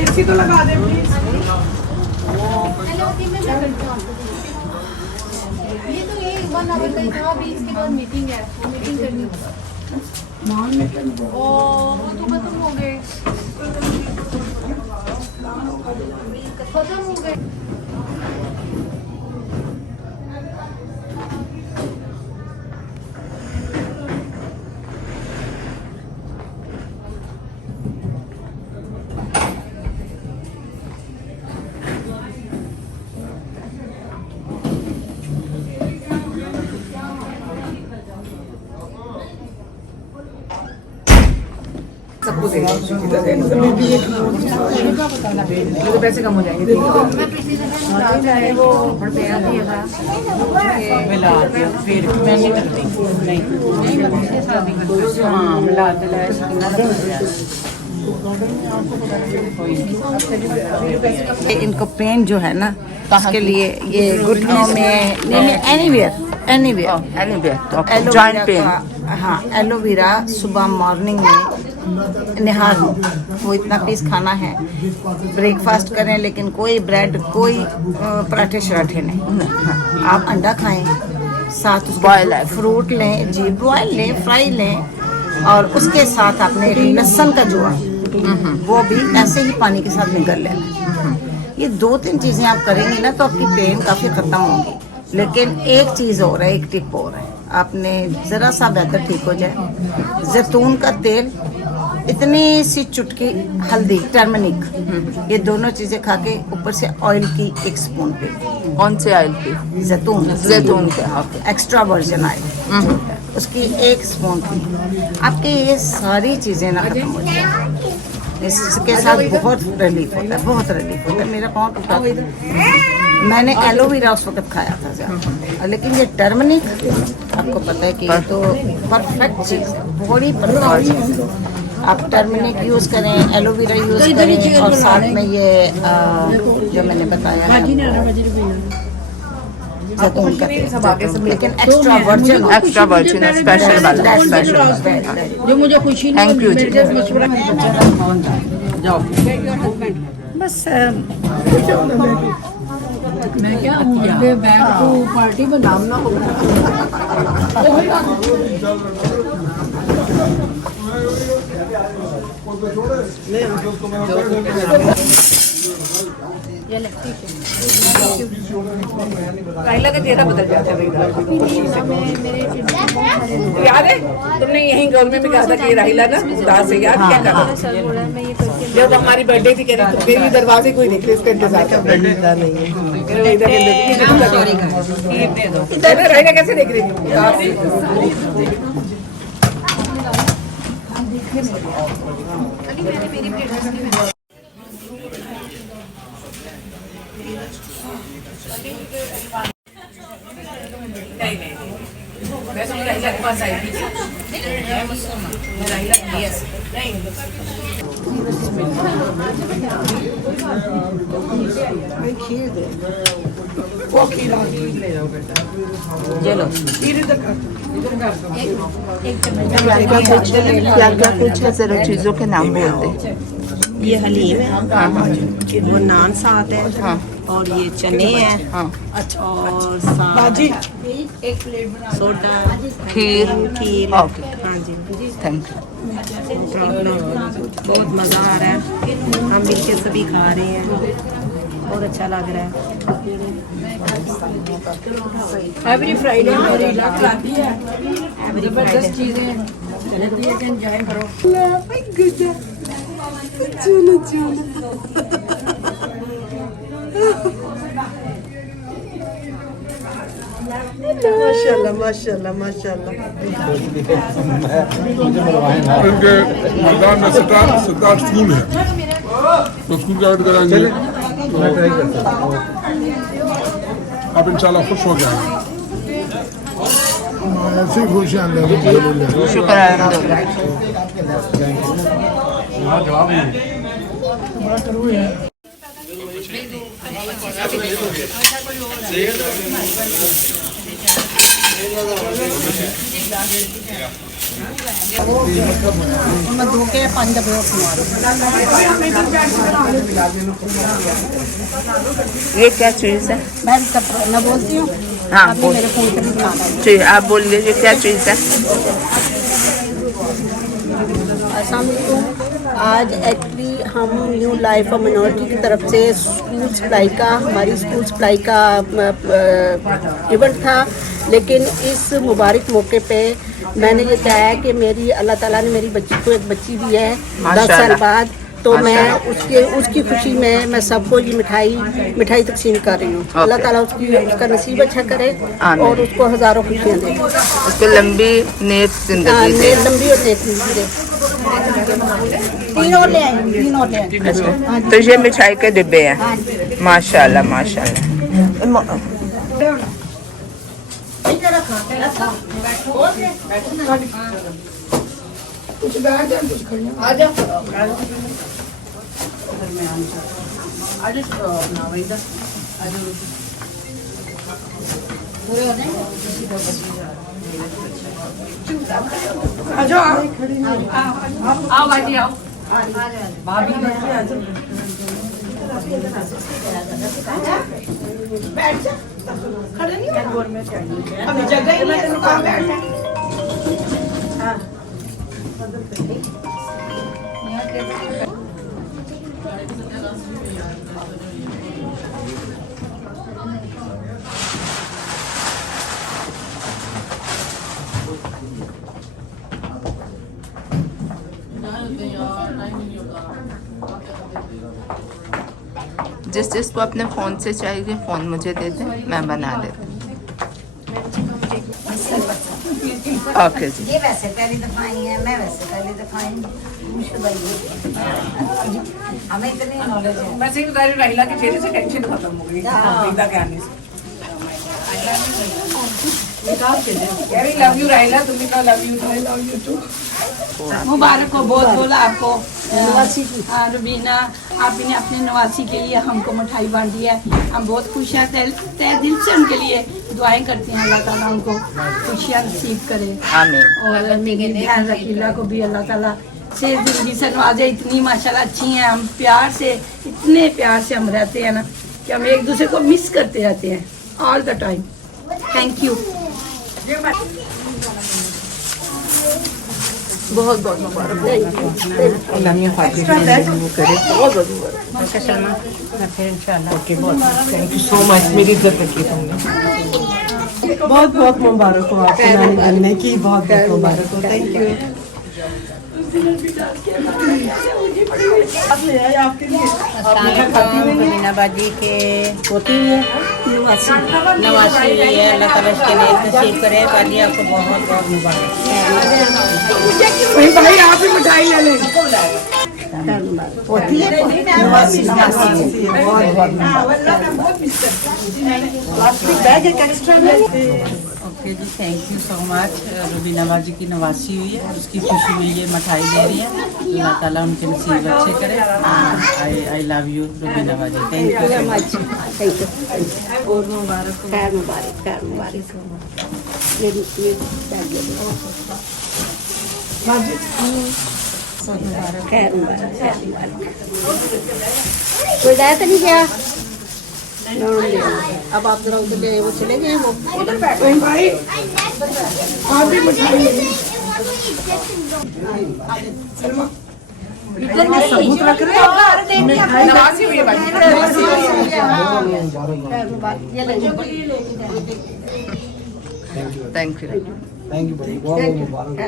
AC तो लगा दे please. ये तो ये 1 आवर का ही था, अभी इसके बाद मीटिंग है, मीटिंग करनी होगा। वो तो खत्म हो गए, खत्म हो गए। सबको देगा तो पैसे कम हो जाएंगे। मैं पिछले दफे चाहे वो रुपया दिया था, मिला के फिर मैं नहीं करती नहीं हाँ मिला दिला इनको पेन जो है ना उसके लिए ये घुटनों में एनीवेयर जॉइंट पेन। हाँ एलोवेरा सुबह मॉर्निंग में निहार वो इतना पीस खाना है, ब्रेकफास्ट करें लेकिन कोई ब्रेड कोई पराठे शराठे नहीं। हाँ, आप अंडा खाएं साथ बॉयल फ्रूट लें जी, बॉयल लें फ्राई लें और उसके साथ आपने लहसुन का जुआ वो भी ऐसे ही पानी के साथ निगल लेना। ये 2-3 चीज़ें आप करेंगी ना तो आपकी पेन काफ़ी ख़त्म होगी। लेकिन एक चीज़ और है, एक टिप और है, आपने ज़रा सा बेहतर ठीक हो जाए जैतून का तेल, इतनी सी चुटकी हल्दी, टर्मरिक, ये दोनों चीज़ें खा के ऊपर से ऑयल की 1 स्पून पे। कौन से ऑयल की? जैतून के एक्स्ट्रा वर्जिन ऑयल उसकी 1 स्पून की, आपके ये सारी चीज़ें ना खत्म हो जाएंगी। इसके साथ बहुत रिलीफ होता है, बहुत रिलीफ होता है। मेरा पाँव टूटा था, मैंने एलोवेरा उस वक्त खाया था ज़्यादा, लेकिन ये टर्मरिक आपको पता है कि ये तो परफेक्ट चीज़ है, बड़ी परफेक्ट चीज़ है। आप टर्मरिक यूज़ करें, एलोवेरा यूज़ करें और साथ में ये जो मैंने बताया जैतून का तेल, लेकिन एक्स्ट्रा वर्जिन स्पेशल वाला स्पेशल। जो मुझे खुशी थैंक यू जी। जाओ बस मैं क्या बैग को पार्टी बनाना होगा। राहिला का चेहरा बदल जाता है। याद है तुमने यहीं घर में भी कहा था कि राहिला ना उदास है, याद क्या कहा? जब हमारी बर्थडे थी कह रही तुम मेरी दरवाजे कोई देख रहे इसका इंतजार कर रही है। राहिला कैसे देख रही थी? नहीं मैं तो राहिला के पास आई थी। राहिला यस नहीं खीर दे वो खीर ले जाओ बेटा। चलो क्या क्या कुछ है जरा चीज़ों के नाम बोल दे। ये हलीम है, वो नान साथ है, और ये चने हैं, अच्छा और साथ एक प्लेट बना सोडा खीर ओके। हाँ जी थैंक यू। बहुत मज़ा आ रहा है, हम मिलके सभी खा रहे हैं, बहुत अच्छा लग रहा है। एवरी फ्राइडे हमारी लाख लाती है, जबरदस्त चीज़ें रहती है, एंजॉय करो। चलो चलो माशाल्लाह माशाल्लाह माशाल्लाह। इनके मैदान में सरकार स्कूल है तो स्कूल का ऐड कराएंगे तो आप इंशाल्लाह खुश हो जाएंगे। ऐसी खुशियाँ शुक्र है। मैं धो के 5 डब्बे और खुलवा ये क्या चीज़ है? मैं बोलती हूँ हाँ आपने बोल मेरे फोन पे भी बुलाना है। जी, आप बोल लीजिए क्या चीज़ है? अस्सलामुअलैकुम। आज एक्चुअली हम न्यू लाइफ ऑफ मिनॉरिटी की तरफ से स्कूल सप्लाई का हमारी स्कूल सप्लाई का इवेंट था, लेकिन इस मुबारक मौके पे मैंने ये चाहा कि मेरी अल्लाह ताला ने मेरी बच्ची को एक बच्ची दी है 10 साल बाद, तो मैं उसकी खुशी में मैं सबको ये मिठाई तकसीम कर रही हूँ। अल्लाह ताला उसका नसीब अच्छा करे और उसको हज़ारों खुशियाँ दे, उसको लंबी नेक जिंदगी दे। लंबी और नेक जिंदगी दे। 3 और ले आए, 3 और ले आए। अच्छा, तो ये मिठाई के डिब्बे हैं। माशाल्लाह माशाल्लाह। जिसको अपने फ़ोन से चाहिए फ़ोन मुझे दे दें, मैं बना देती हूँ। ओके जी। ये वैसे पहली दफा आई है, मैं वैसे पहली दफा आई हमें इतनी नॉलेज है। मैं सही बता रही हूँ, राहिला के चेहरे से टेंशन खत्म हो गई बेटा के आने से। वेरी लव यू राहिला, तुम भी कहो love you too. Love you too. मुबारक हो, बहुत बोला आपको नवासी की। हाँ रुबीना, आपने अपने नवासी के लिए हमको मिठाई बांटी है, हम बहुत खुश हैं। तहे दिल से उनके लिए दुआएं करते हैं, अल्लाह ताला उनको खुशियाँ नसीब करे। आमीन। और मेरी बहन रकीला को भी अल्लाह ताला से जिंदगी से नवाजे। इतनी माशाल्लाह अच्छी हैं, हम प्यार से, इतने प्यार से हम रहते हैं ना कि हम एक दूसरे को मिस करते रहते हैं all the time. Thank you. बहुत बहुत मुबारक। थैंक यू सो मच, मेरी इज्जत रखी तुमने। बहुत बहुत मुबारक हो आपको नानी बनने की, बहुत बहुत मुबारक हो। Thank you. मीना बाजी के पोती है, नवासी हुई है। अल्लाह ताला इसके लिए नसीब करे। बाजी आपको बहुत बहुत मुबारक। भाई आप ही मिठाई ले लें। पोती है, नवासी बहुत बहुत ओके जी, thank you so much. Rubina बाजी की नवासी हुई है, उसकी खुशी में ये मिठाई दे रही है। अल्लाह ताला उनके नसीब अच्छे करे। आई लव यू रुबीना बाजी। Thank you so much. Thank you. और मुबारक, खैर मुबारक, खैर मुबारक। खैर मुबारक, खैर मुबारक। कोई लाया तो नहीं गया? अब आप जरा उधर गए, वो चले गए, वो भाई आप भी मिठाई ले लें। इधर में सबूत रख रहे हैं। नवासी हुई है बाजी। Thank you. थैंक यू बहुत बहुत मुबारक।